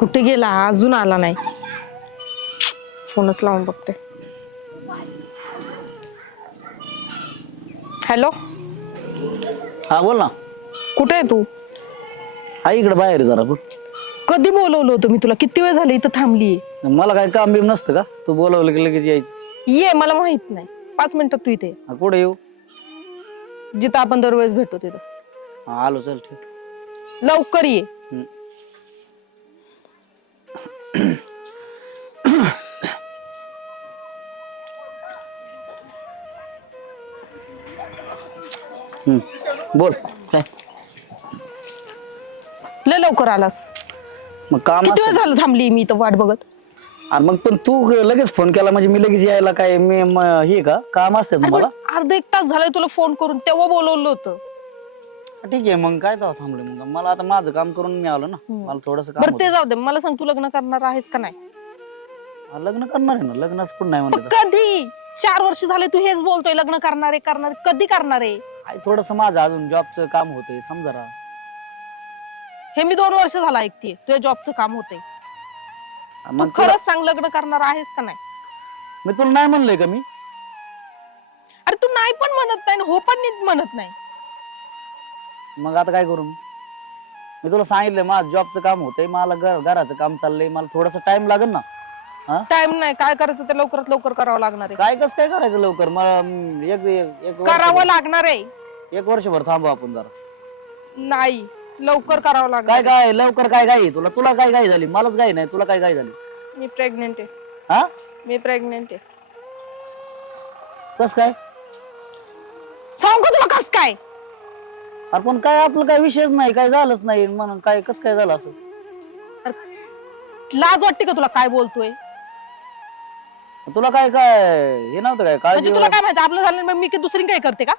कुठे गेला अजून आला नाही. फोनच लावून बघते. हॅलो. हा बोल ना. कुठे आहे तू? हा इकडे बाहेर जरा. कधी बोलवलं होतं मी तुला? किती वेळ झाले इथं थांबली? मला काय काम बिम नसतं का? तू बोलवलं की लगेच यायचं. ये, मला माहित नाही. 5 मिनिटात तू इथे. कुठे येऊ? जिथं आपण दरवेळेस भेटतो तिथं. हा आलो, चल ठीक. लवकर ये. बोल काय? लय लवकर आलास. मग काम किती वेळ झालं थांबली मी इथं वाट बघत. अरे मग पण तू लगेच फोन केला म्हणजे मी लगेच यायला काय मी हे का काम असतं मला? अर्धा एक तास झालाय तुला फोन करून, तेव्हा बोलवलं होतं. ठीक आहे मग काय जाऊ थांबले. मग मला आता माझं काम करून मी आलो ना. मला थोडस काम बरं ते जाऊ दे. मला सांग, तू लग्न करणार आहेस का नाही? लग्न करणार आहे ना. लग्नच पण नाही म्हणत. कधी? 4 वर्ष झाले तू हेच बोलतोय, लग्न करणार आहे करणार. कधी करणार आहे? थोडस माझं अजून जॉबचं काम होतंय. थांब जरा. हे मी 2 वर्ष झाला ऐकते तुझ्या जॉबचं काम होतंय. मग खरंच सांग, लग्न करणार आहेस का नाही? मी तुला नाही म्हणलंय का मी? अरे तू नाही पण म्हणत नाही, हो पण नीट म्हणत नाही. मग आता काय करू मी तुला सांगितलं माझं जॉबचं काम होतंय. मला घराचं काम चाललंय. मला थोडासा टाइम लागेल ना. टाइम नाही, काय करायचं ते लवकरात लवकर करावं लागणार आहे. काय काय करायचं लवकर? मला करावं लागणार आहे. 1 वर्षभर थांबू आपण जरा. नाही, लवकर करावं लागणार. काय लवकर काय गाय? तुला काय गाय झाली? मलाच गाय नाही. तुला काय गाय झाली? मी प्रेग्नेंट आहे. हा मी प्रेग्नेंट आहे. कस काय? सांगू तुला कस काय? अरे पण काय आपलं काय विषयच नाही. काय झालंच नाही म्हणून काय कस काय झालं असं? लाज वाटते का तुला? काय बोलतोय? तुला काय हे नव्हतं काय काळजी? म्हणजे तुला काय माहिती आपलं झालं मग मी की दुसरी काय करते का?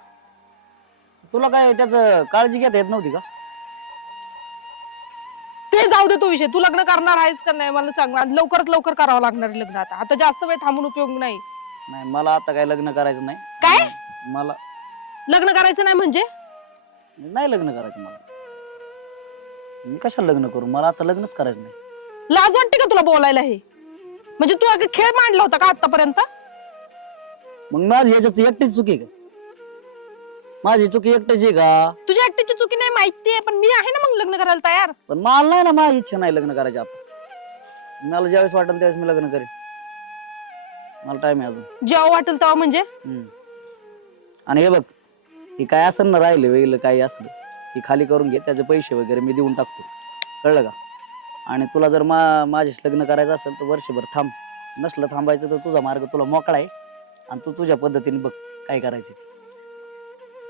तुला काय त्याच काळजी घेता येत नव्हती का? ते जाऊ दे तो विषय. तू लग्न करणार आहेस का नाही मला सांग. लवकरात लवकर करावं लागणार आहे लग्न. आता जास्त वेळ थांबून उपयोग नाही. नाही मला आता काय लग्न करायचं नाही. काय? मला लग्न करायचं नाही म्हणजे? नाही लग्न करायचं मला. मी कशाला लग्न करू? मला आता लग्नच करायचं नाही. लाज वाटते का तुला बोलायला? हे म्हणजे तू अगं खेळ मांडला होता का आतापर्यंत? मग माझी ह्याच्यात एकटीच चुकी का? माझी चुकी एकटीच आहे का? तुझ्या एकटीची चुकी नाही माहितीये, पण मी आहे ना मग लग्न करायला तयार. पण मला नाही ना. माझी इच्छा नाही लग्न करायची आता. मला ज्यावेळेस वाटेल त्यावेळेस मी लग्न करेन. मला टाइम आहे अजून. जेव्हा वाटेल तेव्हा म्हणजे? आणि हे बघ, हे काय असेल ना राहिले वेगळं काही असलं हे खाली करून घे. त्याचे पैसे वगैरे मी देऊन टाकतो. कळलं का? आणि तुला जर माझ्याशी लग्न करायचं असेल तर वर्षभर थांब. नसलं थांबायचं तर तुझा मार्ग तुला मोकळा आहे. आणि तू तुझ्या पद्धतीने बघ काय करायचं.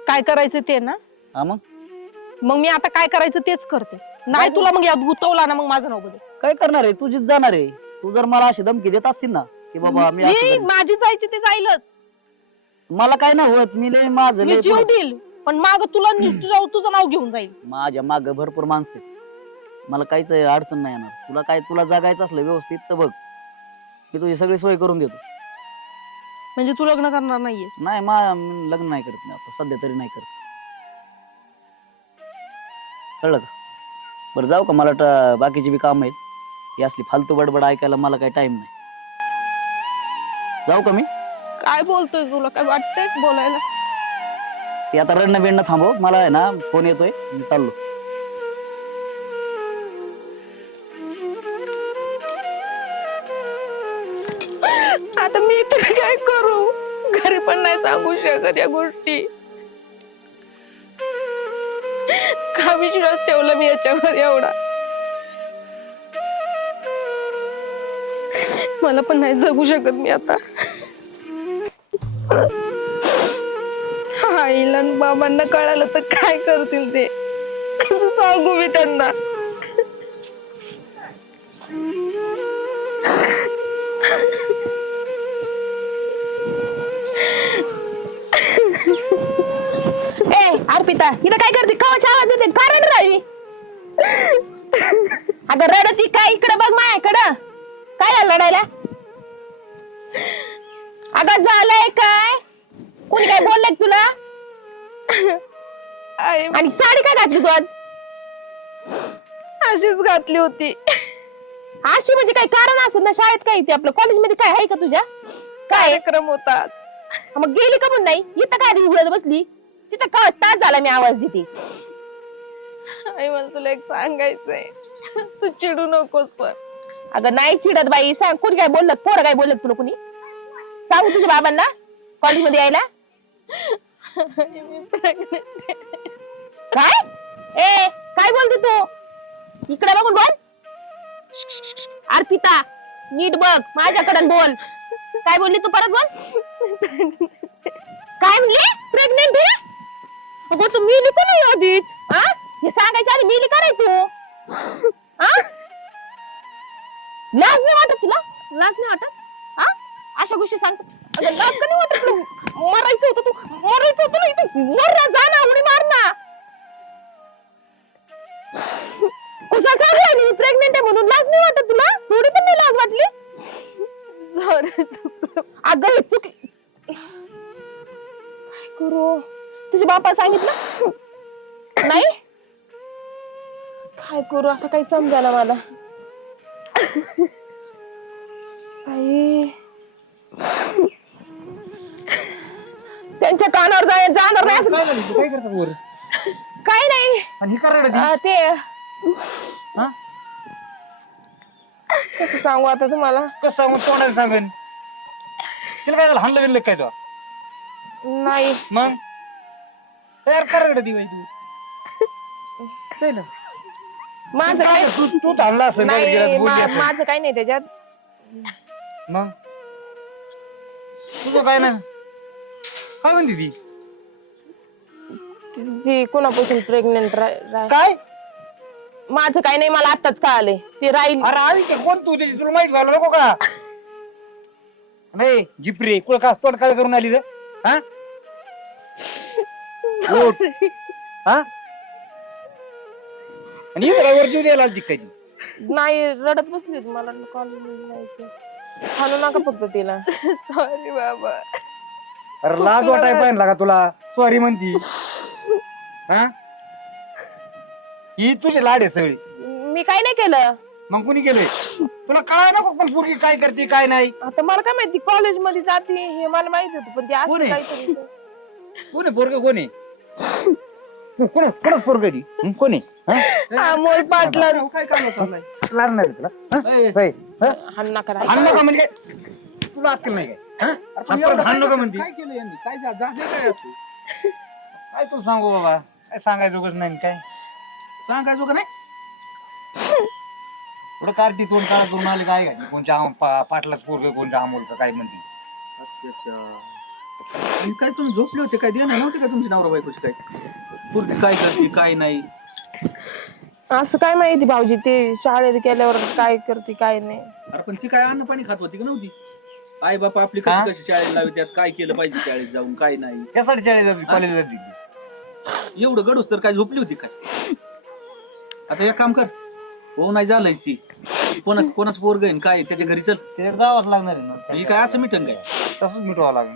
काय करायचं ते ना? हा मग मी आता काय करायचं तेच करते. नाही तुला मग यात गुतवला ना मग माझं नाव बदल. काय करणार आहे? तुझीच जाणार आहे. तू जर मला अशी धमकी देत असतील ना की बाबा मी माझी जायची ते जाईलच. मला काय नाही होत. मी लय माझं मी जीव देईल, पण माग तुला तुझं नाव घेऊन जाईल. माझ्या माग भरपूर माणसं आहेत. मला काहीच अडचण नाही येणार. तुला काय तुला जगायचं असलं व्यवस्थित तर बघ, मी तुझी सगळी सोय करून देतो. म्हणजे तू लग्न करणार नाहीयेस? नाही लग्न नाही करत मी आता सध्या तरी नाही करत. कळलं का? बरं जाऊ का? मला बाकीची बी काम आहेत. ही असली फालतू बडबड ऐकायला मला काही टाइम नाही. जाऊ का मी? काय बोलतोय? तुला काय वाटतंय बोलायला? ती आता रडणं बिडणं थांबव. मला आहे ना फोन येतोय. मी चाललो. आता मी तर काय करू? घरी पण नाही सांगू शकत या गोष्टी. का विश्वास ठेवला मी याच्यावर एवढा? मला पण नाही जगू शकत मी आता. आईला आणि बाबांना कळालं तर काय करतील ते? कसं सांगू मी त्यांना? अर्पिता हिला काय करते? कवाची आवाज देते? का रड राहिली? अगं रडती काय? इकडे बघ माझ्याकडं. काय झालं रडायला? अगं झालंय काय? कोणी काय बोललंय तुला? आणि साडी काय घातली तू आज? अशीच घातली होती. अशी म्हणजे काही कारण असेल ना शाळेत काय ते आपलं कॉलेजमध्ये काय आहे का तुझ्या काय कार्यक्रम होताच. मग गेली का पण नाही इथं काय आधी उघडत बसली तिथं का तास झाला मी आवाज देते आई मला तुला एक सांगायचंय. तू चिडू नकोस पण. अगं नाही चिडत बाई सांग कोणी काय बोलत पोरं काय बोलत तुला कुणी सांगू तुझ्या बाबांना कॉलेजमध्ये यायला मी pregnant आहे. काय ए काय बोलते तू इकडे बघून बोल अर्पिता नीट बघ माझ्याकडे बोल काय बोलली तू परत बोल काय म्हणली प्रेग्नेंट आहे अगं तू मिली का नाही आधीच हा हे सांगायच्या आधी मिली का नाही तू हा लाज नाही वाटत तुला लाज नाही वाटत हा अशा गोष्टी सांगतो अगं लाज का नाही वाटत तुला मरायचं होतं तू मरायचं होतं ना इथं मर ना जा ना उडी मार ना कुशल सांगू मी प्रेग्नेंट आहे म्हणून लाज नाही वाटत तुला थोडी पण नाही लाज वाटली Sorry, चुकलं. अगं हे चुकी काय करू तुझ्या बापा सांगितलं नाही काय करू आता काही समजायला मला आई त्यांच्या कानावर जाणार नाही असं काय करतात वर काय नाही आणि ही कराड ते कसं सांगू आता तुम्हाला कसं सांगून तोंडाला सांगेन तिला काय झालं हाणलं बिनलं काय तो नाही मग तयार कराड दी बाई तू पहिलं. माझं काय तू थांबला असं नाही माझं काही नाही त्याच्यात मग तुझं काय ना काय म्हणते ती ती कोणापासून प्रेग्नेंट काय माझं काही नाही मला आताच कळालंय ते राहील अरे आई का कोण तू त्याची तुला माहित व्हायला नको का नाही जिपरे कुळ का तोंड काय करून आली रे हा उठ. हा आणि इकडे वर जीव द्यायला आली काय ती नाही रडत बसली होती मला कॉलेजमध्ये जायचं हाणू नका फक्त तिला Sorry, बाबा. अरे लाज वाटाय पाहिजे का तुला सॉरी म्हणती हा ही तुझी लाड आहे सगळी मी काय नाही केलं मग कुणी केलंय तुला कळाय नको पण पोरगी काय करते काय नाही आता मला काय माहिती कॉलेज मध्ये जाते हे मला माहित होतं पण ते कोण असं आहे? काहीतरी कोण आहे पोरग कोण आहे कोण कोण पोरग ती कोण आहे अमोल पाटला काय काम चाललंय लागणार आहे तुला हा? होय. हा? हाण नका हाण नका म्हणजे काय? तुला अक्कल नाही काय हा? परत हाण नका म्हणते काय केलं यांनी काय झालं काय असं काय तू सांगू बाबा काय सांगायचं उगाच नाही काय सांगायचो का नाही थोडं कार्टी तोंड काळा करून आले काय घातली कोणच्या पाटलाच पोरग कोणच्या अमोल का काय म्हणते अच्छा आणि काय तुम्ही झोपले होते काय देणार नव्हते का तुमची नवरा बायकोची काय पूर्वी काय करते काय नाही असं काय माहिती भाऊजी ते शाळेत गेल्यावर काय करते काय नाही अरे पण ती काय अन्न पाणी खात होती का नव्हती आई बापा आपली हा? कशी कशी शाळेत लावी त्यात काय केलं पाहिजे शाळेत जाऊन काय नाही त्यासाठी शाळेत जाते कॉलेजला जाते एवढं गडूस तर काय झोपली होती काय आता एक काम कर हो नाही झालंय ती कोणाच पोरग आहे काय त्याच्या घरी चल ते जावंच लागणार आहे ही ना काय असं मिटन काय तसंच मिटवावं लागेल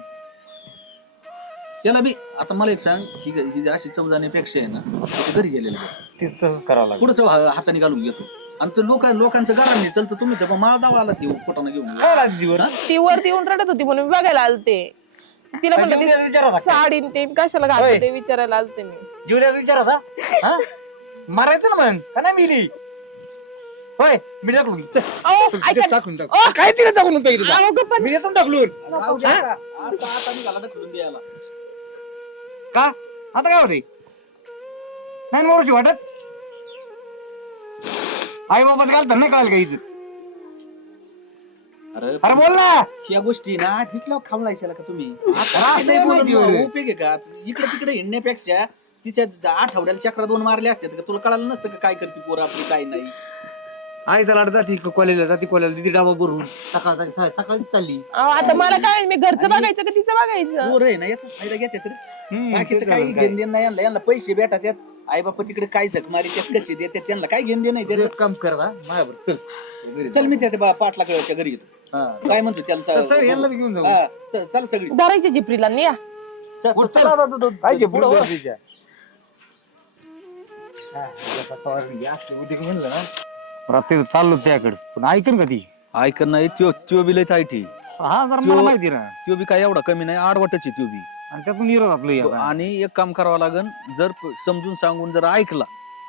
त्याला बी आता मला एक सांग ही अशी चमजाण्यापेक्षा आहे ना त्याच्या घरी गेलेलं बरं. ते तसंच करावं लागेल पुढचं हाताने घालून घेतो आणि ते लोकांचं घराने चलतं तुम्ही तर माळ दावा आला ती पोटानं घेऊन काय लागते दिवस ती वरती येऊन रडत होती म्हणून मी बघायला आलते तिला म्हणलं ते विचारा साडी न ते कशाला घालते ते विचारायला आलते मी जीवल्यात विचारा हा मारायचं ना मग का नाही मिली होय मी टाकून अहो, ऐका ना. टाकून काय तिला टाकून पाहिजे अहो, गप्प मी देतो ना टाकलून राहू द्या आता. आता हाताने घाला ढकलून द्यायला का आता काय होते नाही मोरूची वाटत आई बाबा घालतात नाही कळाल का इथं अरे बोल ना या गोष्टी ना तिथला खामलायच्या का तुम्ही आता लय बोलून माहिती होईल. उपयोग आहे का इकडे तिकडे हिंडण्यापेक्षा तिच्या आठवड्याला चक्रा 2 मारले असते का तुला कळालं नसतं का काय करते पोर आपली काय नाही आई चला जाते कॉलेजला जाते कॉलेजला दिदी डाबा भरून सकाळी चालली अहो, आता मला काय मी घरचं बघायचं का तिचं बघायचं पोर आहे ना याचाच फायदा घेते तरी बाकीचं काही घेण देण नाही यांना पैसे भेटा त्यात आई बापा तिकडे काय झक मारी त्यात कसे देतात त्यांना काय घेण देण नाही त्याचं काम करा माझ्यावर चल चल मी त्या पाटलाच्या घरी येतो काय म्हणतो चल यांना बी घेऊन जाऊ त्यांचा चल सगळी धरायची जिपरीला निया चल आता काय घे पुढं पुढं वळ. म्हणलं ना रात्री चाललो त्याकडे पण ऐकन का ती ऐक नाही त्यो बी लय ताईटी हा जरा मला माहिती ना त्यो बी काय एवढा कमी नाही आडवटच आहे त्यो बी आणि त्यातून विरोधातलं आणि एक काम करावं लागन जर समजून सांगून जर ऐकला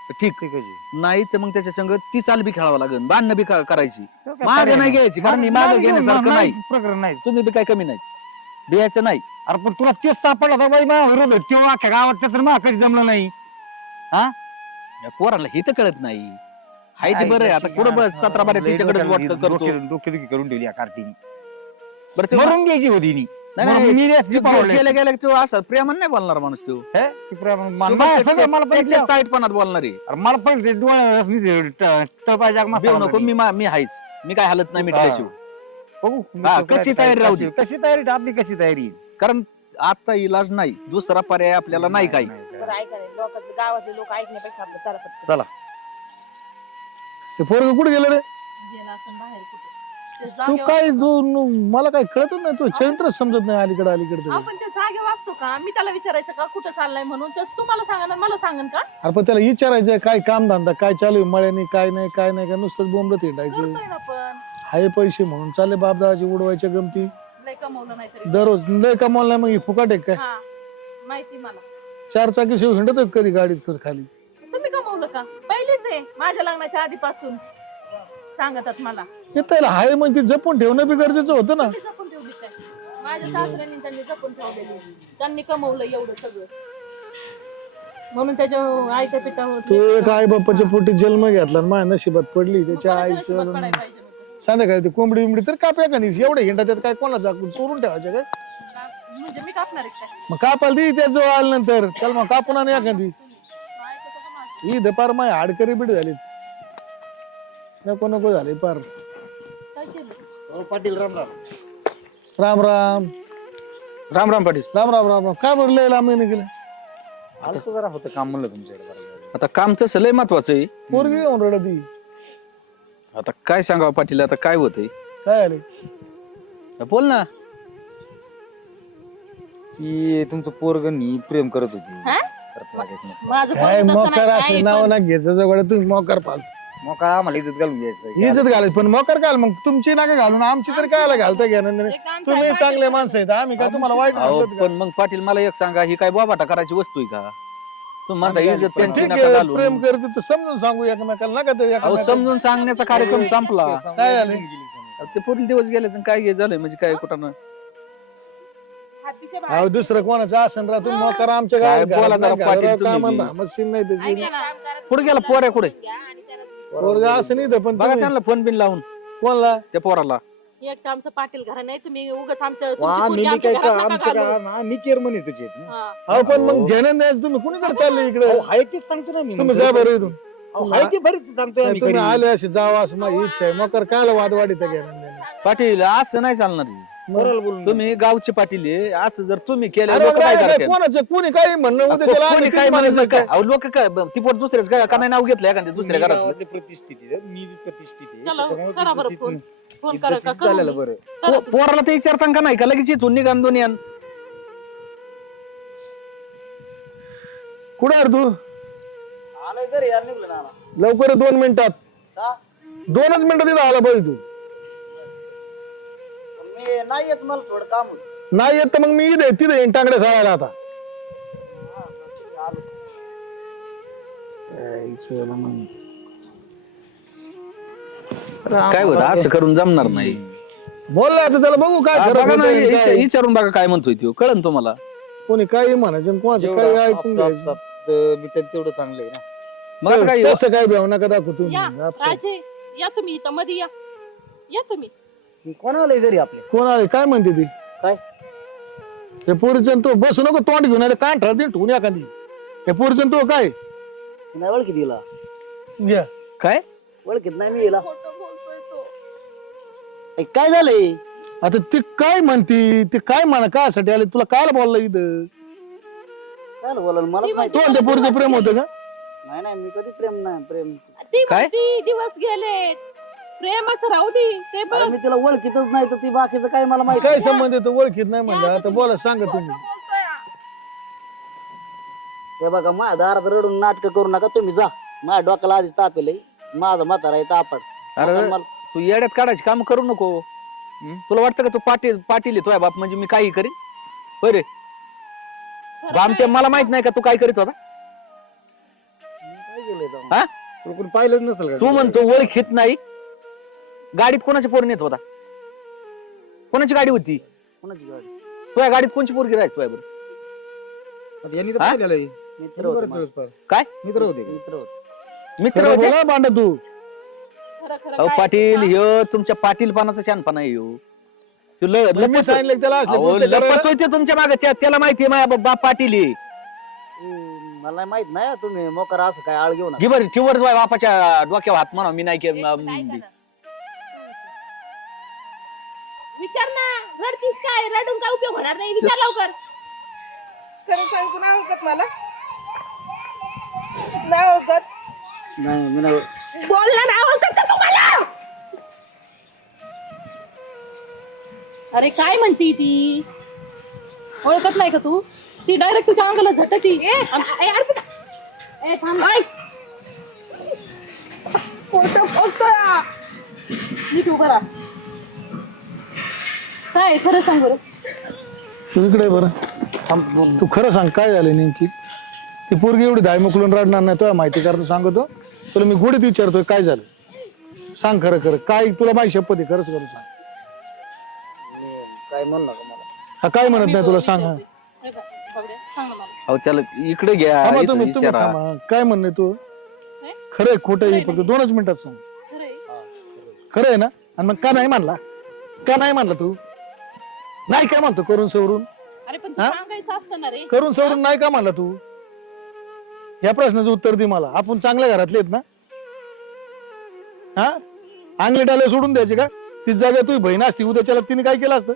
तर ठीक ठीक आहे नाही तर मग त्याच्या संग ती चाल बी खेळावं लागन बांधणं बी करायची माग नाही घ्यायची कारण ही मागं घेण्यासारखं नाही प्रकरण नाही तुम्ही बी काय कमी नाही बियायचं नाही अरे पण तुला तेच सापडला तर बाई माझा विरोध आहे. तेव्हा अख्ख्या गावात त्याचं मा कधी जमलं नाही या पोराला हे तर कळत नाही हाय ते बरं आहे आता कुठं 17-12 तिच्याकडेच वाटतं करतो डोकेदुखी करून ठेवली या कार्टीने बरं ते मरून घ्यायची होती नी. नाही, म्हणून नाही मी याची पावलं. गेल्या गेल्या तो असं प्रेमान नाही बोलणार माणूस तो हे? ती प्रेम- मला सगळं मला पहिले त्याच्या ताईटपणात बोलणार आहे अरे मला पहिले ते डोळ्यात टपायच्या आग भिऊ नको मी हायच मी काय हालत नाही मिटल्याशिवाय बघू हा, कशी तयारी राहू दे. कशी तयारी आपली कशी तयारी कारण आता इलाज नाही दुसरा पर्याय आपल्याला नाही काही बरं ऐका रे लोकांचे गावातले लोक ऐकण्यापेक्षा आपलं चला पटकन. चला ते पोरग कुठे गेलं रे गेला असेल बाहेर कुठे ते तू जागेवर काय असतो मला काय कळतच नाही तू चरित्र समजत नाही अलीकडे का? आपण ते जागे वाचतो का मी त्याला विचारायचं का कुठं चाललाय म्हणून तर तुम्हाला सांगा मला सांगन का अरे पण त्याला विचारायचं काय काम धंदा काय चालू आहे मळ्याने काय नाही का नुसतंच बोंबलत हिंडायचं करतोय ना पण हाय पैसे म्हणून चालले बापदाची उडवायच्या गमती लय कमवलं नाही तरी दररोज लय कमावलं नाही मग ही फुकाट आहे काय हा माहिती मला 4 चाकी शिव हिंडत आहे कधी गाडीत खाली तुम्ही कमवलं का पहिलीच आहे माझ्या लग्नाच्या आधीपासून सांगतात मला येता हाय म्हणजे जपून ठेवणं बी गरजेचं होतं ना ती जपून ठेवली काय माझ्या सासऱ्यांनी त्यांनी जपून ठेवलेली त्यांनी कमवलं एवढं सगळं म्हणून त्याच्या आयत्या पिठावर तू एक आई बाप्पाच्या पोटी जन्म घेतला आणि माझ्या नशिबात पडली त्याच्या पडायला पाहिजे आईचं होतं. संध्याकाळी ती कोंबडी बिंबडी तर काप्या का नाही एवढे हिंडा त्यात काय कोणाचा चोरून ठेवायचं काय म्हणजे मी कापणार आहे काय मग कापायला ती त्या जवळ आल्यानंतर चल मग कापून आणि एखादी ऐकतं का माझं? ही दपार माय हाडकरी बीड झाली नको झाले पार काय केलं पाटील राम राम राम राम राम राम पाटील राम राम राम राम काय भरले लांब गेलं आलं तर जरा होतं काम म्हणलं तुमच्याकडे आता काम तसं लय महत्वाचं आहे पोरगी घेऊन रडती आता काय सांगावं पाटील आता काय होतंय काय आले बोल ना की तुमचं पोरगणी प्रेम करत होती हा? करता येत नाही. माझं काय पोरगं तसं मोकार नाही, असले आहे नाव पण- ना घ्यायचं जवळ तुम्ही मोकार पाल मग काय आम्हाला इज्जत घालून घ्यायचं इज्जत घालायची पण मोकार घाल मग तुमची नका घालून आमची तर काय घालता घ्या एक काम तुम्ही चालतं, चांगले माणसं आहेत आम्ही काय तुम्हाला वाईट अहो, म्हणत का? पण मग पाटील मला एक सांगा ही काय बाबाटा करायची वस्तू आहे का तुम्ही म्हणता आम्ही इज्जत त्यांची ठीक नका आहे घालून प्रेम करते तर समजून सांगू एकमेकाला नका ते अहो एकमेकाला- समजून सांगण्याचा कार्यक्रम संपला काय झालं? ते पुढील दिवस गेले तर काय झालंय म्हणजे काय कुठं ना हातीच्या बाहेर अहो दुसरं कोणाचं आसन राहतो मोकार आमच्या काय गावात बोला घालत नाही, जरा पाटील घालत तुम्ही काय बी. म्हणता मशीन नाही त्याची ऐका ना, काम करा. कुठे गेला पोर आहे कुठे पोरगा असं नाही तर पण बघा तुम्ही- त्यांना फोन बिन लावून कोणला त्या पोराला एक तर आमचं पाटील घर नाही तुम्ही उगाच आमच्या तुमची आम्ही पोरगी मी आमच्या काय घरात नका घालू. आम्ही चेअरमन आहे तुझे हा. अहो पण मग घेणं नाही तुम्ही कुणीकडे चालले इकडे हाय तेच सांगतो ना मी तुम्ही जा बरं इथून हाय ते बरेच सांगतोय आम्ही तुम्ही खरी. आले असे जावा असं माझी इच्छा आहे मोकार कायला वादवाडीत घेणं देणं. पाटील असं नाही चालणार हे. पोराला बोलून तुम्ही गावचे पाटील आहे असं जर तुम्ही केलं अरे लोक मग काय काय करतील? कोणाचं कुणी काही म्हणणं उद्या त्याला कोणी आम्ही काय किती म्हणायचं म्हणायचं काय अहो लोक काय ती पोर दुसऱ्याच काय का नाही नाव घेतलं एखाद्या दुसऱ्या मी घरात गावातले प्रतिष्ठित आहे, मी बी प्रतिष्ठित आहे. चला, त्याच्यामुळे करा बरं इज्जतीत- फोन. फोन करा का इज्जतीत करू झालेलं मी? बरं करा तुम्ही. पोराला ते विचारता का नाही का लगेच इथून निघान दोन्ही आण. कुठे आहे तू आलोय घरी यार निघलो ना लवकर 2 मिनिटात का? 2च मिनिटात तिथं आला पाहिजे तू मी नाही येत मला थोडं काम होतं नाही येत तर मग मी तिथे येईन टांगड्या साळायला आता काय होत असं करून जमणार नाही बोलला आता त्याला बघू काय हा, फरक बघा ना होतोय, काय. विचारून बघा काय म्हणतोय तो कळन तुम्हाला कोणी काही म्हणायचं आणि कोणाचं जेवढं काही ऐकून आपसात- घ्यायचं आपसात मिटन तेवढं चांगलं आहे ना मग आता काय तसं काय भेव नका दाखवू तुम्ही या आपलं. राजे या तुम्ही इथं मध्ये या या तुम्ही कोण आलंय घरी आपले कोण आले काय म्हणते ती काय? हे पोरीचं तो बसू नको तोंड घेऊन आले काय ठरते ठेवून एखादी हे पोरीचं तो काय नाही ओळखीत गेला घ्या काय ओळखीत नाही मी गेला खोटं बोलतोय तो काय झालंय आता ती काय म्हणती ती काय म्हणा कायसाठी आले तुला काय बोलला इथं काय बोलाल मला माहिती तो त्या पोरीचं प्रेम होतं का नाही नाही मी कधी प्रेम नाही प्रेम ती काय? म्हणती दिवस गेले प्रेमच राहू दे ते अरे बघ मी तिला ओळखीतच नाही तर ती बाकीचं काय मला माहिती काय संबंध येतो ओळखीत नाही म्हणलं आता बोला सांगा तुम्ही हे बघा माझ्या दारात रडून नाटक करू नका तुम्ही जा माझ्या डोक्याला आधीच तापेल माझा म्हातारा आहे तापड. अरे आता मला तू येड्यात काढायची काम करू नको. तुला वाटतं का तू पाटील पाटील तुझ्या बाप म्हणजे मी काही करीन बरे बामटे मला माहित नाही का तू काय करीत होता. काय केलंय तेव्हा? हा तुला कोणी पाहिलंच नसेल का? तू म्हणतो ओळखीत नाही. गाडीत कोणाची पोर नेत होता. कोणाची गाडी होती. कोणाची गाडी? तुझ्या गाडीत कोणची पोरगी राहायची तुझ्या बरोबर. आता यांनी तर हा? पाहिलेलं आहे. मित्र बरं होते चोळस पार. काय मित्र होते का? मित्र होते. मित्र खरं होते. बोला भांड तू. खरं खरं अहो काय पाटील आहे? ह्यो तुमच्या पाटीलपणाचा शहाणपणा आहे ह्यो. तू मी सांगितलं त्याला असले अहो, कृत्य करायला. लपतोय ते तुमच्या मागे त्याला माहितीये माझ्या बाप पाटील आहे. मला माहित नाही तुम्ही मोकर असं काय आळ घेऊ नका. घे बरं ठेवर जाय बापाच्या डोक्यावर हात म्हणा मी नाही एक मिनिट ऐका ना. विचार ना रडतीस काय रडून काय उपयोग होणार नाही विचार लवकर. खरं सांगतो ना ओळखत मला नाही ओळखत. नाही मी नाही. बोल ना ओळखत का तुम्हाला. अरे काय म्हणती ती ओळखत नाही का तू. ती डायरेक्ट तुझ्या अंगाला झटती. थांब फोटो बघतोय. नीट उभं राहा. काय खरं सांग बरं. तू इकडे बरं तू खरं सांग काय झालं नेमकी. ती पोरगी एवढी धाय मोकलून रडणार नाही तुला माहिती करतो सांगतो. तुला मी गोडीत विचारतोय काय झालं सांग खरं खरं काय तुला माझी शपथ आहे खरंच खरं सांग. मी काय म्हणू नका मला. हा काय म्हणत नाही तुला सांग. हा सांग ना मला. अहो त्याला इकडे घ्या थांबा इथं तुम्ही विचारा. थांबा. काय म्हणणं तू काय? खरंय खोटं आहे खरंय फक्त 2च मिनिटात सांग. खरं आहे? खरं आहे ना. आणि मग का नाही म्हणला का नाही म्हणला तू नाही काय म्हणतो करून सवरून अरे पण तू हा? सांगायचं असतं ना रे. करून सवरून नाही का म्हणला तू. या प्रश्नाचं उत्तर दे मला. आपण चांगल्या घरातले आहेत ना. हा अंगलेटाला सोडून द्यायचे का. ती जागा तुझी बहीण असती उद्याच्याला तिने काय केलं असतं.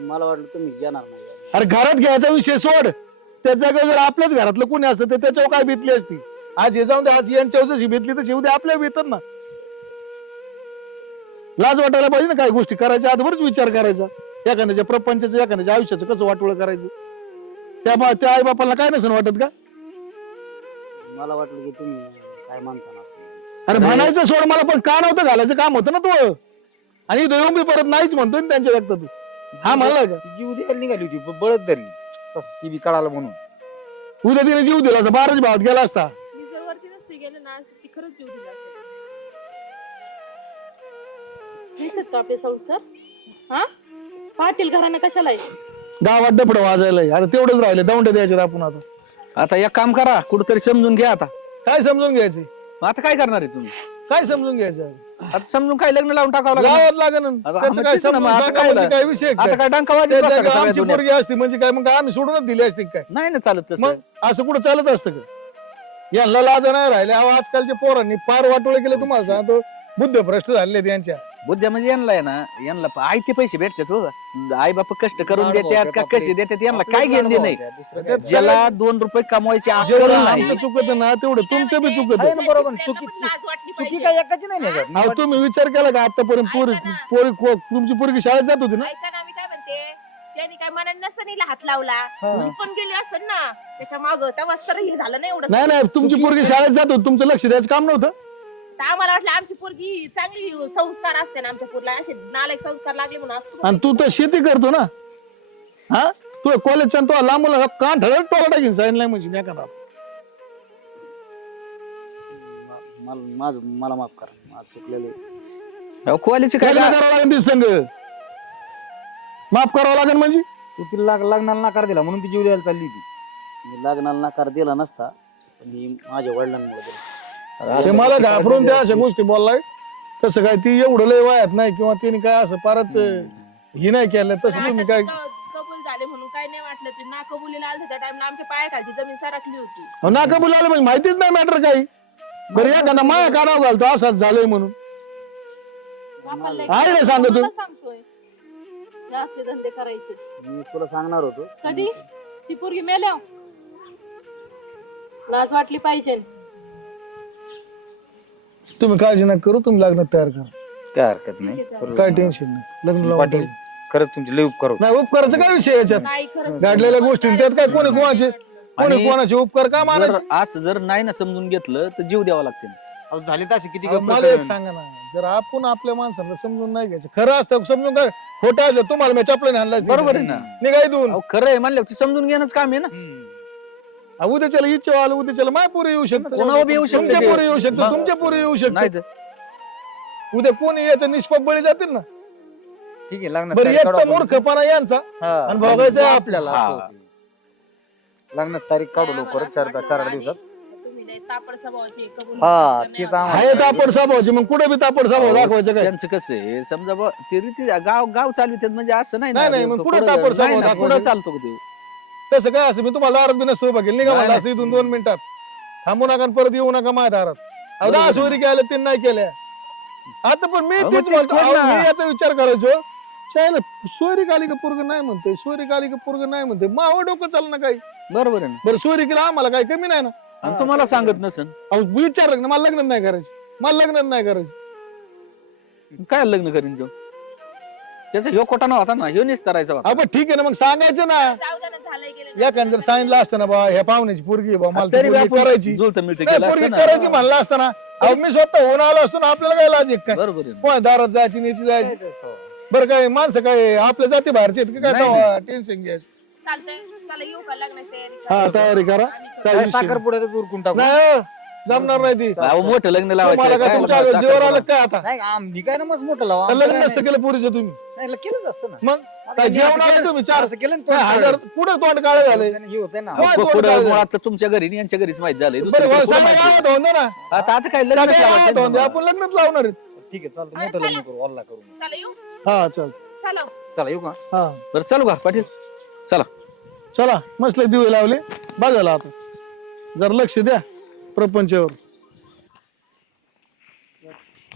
मला वाटलं तुम्ही घेणार नाही. अरे घरात घ्यायचा विषय सोड. त्या जागेवर जर आपल्याच घरातलं कोणी असतं तर त्याच्यावर काय बेतली असती. आज हे जाऊन दे आज यांच्यावर जशी बेतली तशी उद्या आपल्या बेतात ना. लाज वाटायला पाहिजे ना काही गोष्टी करायच्या आधीवरच विचार करायचा. एखाद्याच्या प्रपंचाचं एखाद्याच्या आयुष्याचं कसं वाटोळं करायचं. त्या आई बापाला काय नसेल वाटत का. मला वाटलं की तुम्ही काय म्हणता ना. अरे म्हणायचं सोड मला पण का नव्हतं घालायचं काम होतं ना तू. आणि इथं येऊन मी परत नाहीच म्हणतोय ना त्यांच्या व्यक्त तू. हा म्हणला का ती जीव द्यायला निघाली होती बळत धरली ती बी कळालं म्हणून. उद्या तिने जीव दिला असता 12च भावात गेला असता. मी जर वरती नसते गेले ना ती खरंच जीव दिला असता. हेच का आपले संस्कार. हा पाटील घरानं कशाला आहे. गावात डपडं वाजायला. अरे तेवढंच राहिले दौंड द्यायचे आपण आता. आता एक काम करा कुठेतरी समजून घ्या आता. काय समजून घ्यायचे मग आता काय करणार आहे तुम्ही. काय समजून घ्यायचं. आता समजून काय लग्न लावून टाकावं लागलं. गावात लागेल आता त्याचं काय तेच ना, मग समजून आता सांगा काय म्हणजे काय विषय आता काय? काय डंका वाजत त्या बसला का जागी सगळ्या आमची दुनियेत? पोरगी असती म्हणजे काय मग आम्ही सोडूनच दिली असती काय. नाही ना चालत तसं. मग असं कुठं चालत असतं का. यांना लाज नाही राहिले. अहो, आजकालच्या पोरांनी फार वाटोळे केलं तुम्हाला सांगतो. बुद्ध भ्रष्ट झाले यांच्या. बुद्ध्या म्हणजे यांना आहे ना यांना आयते पैसे भेटतात हो. आई बाप कष्ट करून देतात का कसे देतात यांना काय घेणं देणं नाही. ज्याला 2 रुपये कमवायचे अक्कल जेवढं नाही. आमचं चुकत ना तेवढं तुमचं बी चुकत. आहे ना बरोबर. त्यांना पण लाज वाटली चुकी पाहिजे. काय एकाची नाही ना अहो तुम्ही विचार केला का आतापर्यंत पोरी ऐका ना. पोरी तुमची पोरगी शाळेत जात होती ना. ऐका ना मी काय म्हणते त्यांनी काय मनाने नसतं हिला हात लावला. मी पण गेली असेल ना त्याच्या माग तेव्हाच तर हे झालं नाही एवढं. नाही नाही तुमची पोरगी शाळेत जात होती तुमचं लक्ष द्यायचं काम नव्हतं. तर आम्हाला वाटलं आमची पोरगी चांगली संस्कार असते ना आमच्या पोरला असे नालायक संस्कार लागले म्हणून असतो. आणि तू तर शेती करतो ना. हा तू कॉलेजच्या तो लहान मुला कान ठरत टोला टाकीन साईन नाही म्हणजे एखादा. मला माफ करा. माझं चुकलेलं. क्वालिटी काय करावं लागेल ती संघ. माफ करावं लागेल म्हणजे तू तिला लग्नाला नकार दिला म्हणून ती जीव द्यायला चालली ती. मी लग्नाला नकार दिला नसता पण ही माझ्या वडिलांमुळे दिला. ते मला घाबरून त्या अशा गोष्टी बोललाय. तसं काय ती एवढं लय वयात नाही किंवा तिने काय असं फारच ही नाही केलं तसं तुम्ही काय. कबूल झाले म्हणून काय नाही वाटलं. ते ना कबुलीला आलं त्या टाइमला आमच्या पायाखालची जमीन सरकली होती. ना कबूल आलं म्हणजे माहितीच नाही मॅटर काही. बरं एखादा माया कानावर घालतो असंच झालंय म्हणून. आहे ना सांगतो. तुम्हाला सांगतोय हे असले धंदे करायचे. मी तुला सांगणार होतो. कधी ती पोरगी मेल्या लाज वाटली पाहिजे. तुम्ही काळजी नका करू. तुम्ही लग्नात तयार करा. काय हरकत नाही. काय टेन्शन नाही. लग्न लावून पाटील खरंच तुमचे लय उपकार होते. नाही उपकाराचा काय विषय याच्यात. नाही खरंच गाडलेल्या गोष्टी त्यात काय कोणी कोणाचे उपकार का मानायचे. जर असं जर नाही ना समजून घेतलं तर जीव द्यावा लागते. अहो, झाले तर असे किती अहो, गप्पा मला एक करून. सांगा ना, जर आपण आपल्या माणसाला समजून नाही घ्यायचं, खरं असतं समजून काय, खोटं असलं तुम्हाला मी चपल्याने हाणला बरोबर आहे ना. निघाय दोन. अहो, खरं आहे म्हणलं समजून घेणंच काम आहे ना. हम्म. उद्याच्याला इच्छा आलं, उद्याच्याला माय पोरी येऊ शकतो, कोणावर बी येऊ शकतं तुमच्या ते. पोरी येऊ शकतो, मग- तुमच्या पोरी येऊ नाही शकतो. तर उद्या कोणी याच्या निष्पाप बळी जातील ना. ठीक आहे लग्नात बरं तारीख एक काढू तर आपण. मूर्खपणा यांचा हा. आणि भोगायचं आहे आपल्याला हा. असं होतं. लग्नात तारीख काढू लवकर 4 दिवसात. तुम्ही लय तापड स्वभावाचे, कबूल हा, करणार नाही तेच आम्हाला. आहे तापड स्वभावाची, मग कुठे बी तापड स्वभाव दाखवायचं काय? त्यांचं कसं आहे समजा बुवा, ते रीती गाव चालवितात म्हणजे असं नाही नाही, मग पुढं तापड नाही स्वभाव ना, दाखवायचं. पुढं चालतो का ते? तसं काय असं मी तुम्हाला दारात बी नसतो उभा केलं, निघा नाही, मला नाही. असं इथून 2 मिनिटात थांबू नका आणि परत येऊ नका माझ्या दारात. अहो, बरोबर 10 आहे. सोयरी केल्या, 3 नाही केल्या. आता पण मी अहो, तेच मग तेच म्हणतो, कोण अहो, ना? मी याचा विचार करायचो चायला सोयरी काली का पोरग नाही म्हणते, सोयरी काली का पोरग नाही म्हणते, मावं डोकं चाललं ना काही. बरोबर आहे ना. बरं सोयरी केला आम्हाला काही कमी नाही ना. आणि तुम्हाला सांगत नसन अहो, विचारलं ना, मला लग्न नाही करायचं, मला लग्न नाही करायचं. काय लग्न करीन तो त्याचा ह्यो कोटा नव्हता ना, ह्यो निस्तारायचा होता. अहो, पण ठीक आहे ना, मग सांगायचं ना. जाऊ द्या ना, झालंय गेलं ना. एखादं जर सांगितलं असतं ना बा ह्या पाहुण्याची पोरगी आहे बा, मला ती तरी बी पोरगी आपण करायची, जुळतं मिळतं नाही, केलं पोरगी असतं ना. करायची म्हणलं असतं ना. अहो, मी स्वतः होऊन आलो असतो ना, आपल्याला काय लाज आहे काय? बरोबर आहे ना. कोण दारात जायची न्यायची जायची. बरं काय माणसं काय आपल्या जाती बाहेरचे आहेत का नाही, काय? टेन्शन घ्यायचं. चालतंय, चला येऊ का लग्नाची तयारी करा. हा तयारी करा. काय काय विषय साखर पुढ्यातच उरकून टाकू. नाही हो, जमणार नाही ती. अहो, मोठं लग्न तुम्हाला लावायचं काय काय तुमच्या साखर जीवर आलं पुडा. काय आता? नाही आम्ही काय ना मग मोठं लावा. का लग्न नसतं केलं पुरीचं तुम्ही? नाही केलंच असतं ना. मग काय जेवण आलं तुम्ही 4 असं केलं ना हजार पुढे तोंड काळे झाले. हे होतंय ना. होय, अहो, तोंड पुढं काढलं. मुळात तर तुमच्या घरी आणि यांच्या घरीच माहित झालंय बरं दुसरीकडे हो, पुढं सगळ्या माहिती. गावात होतं ना. आता काय लग्न सगळ्या गावात होतं, आपण लग्नच लावणार आहेत. ठीक आहे चालतं मोठं लग्न करू अल्ला करू. चला येऊ, हा चल. चला. चला येऊ का. हा बरं चालू का पाटील चला. चला मस्त दिवे लावले बाजाला आता जर लक्ष द्या प्रपंचावर.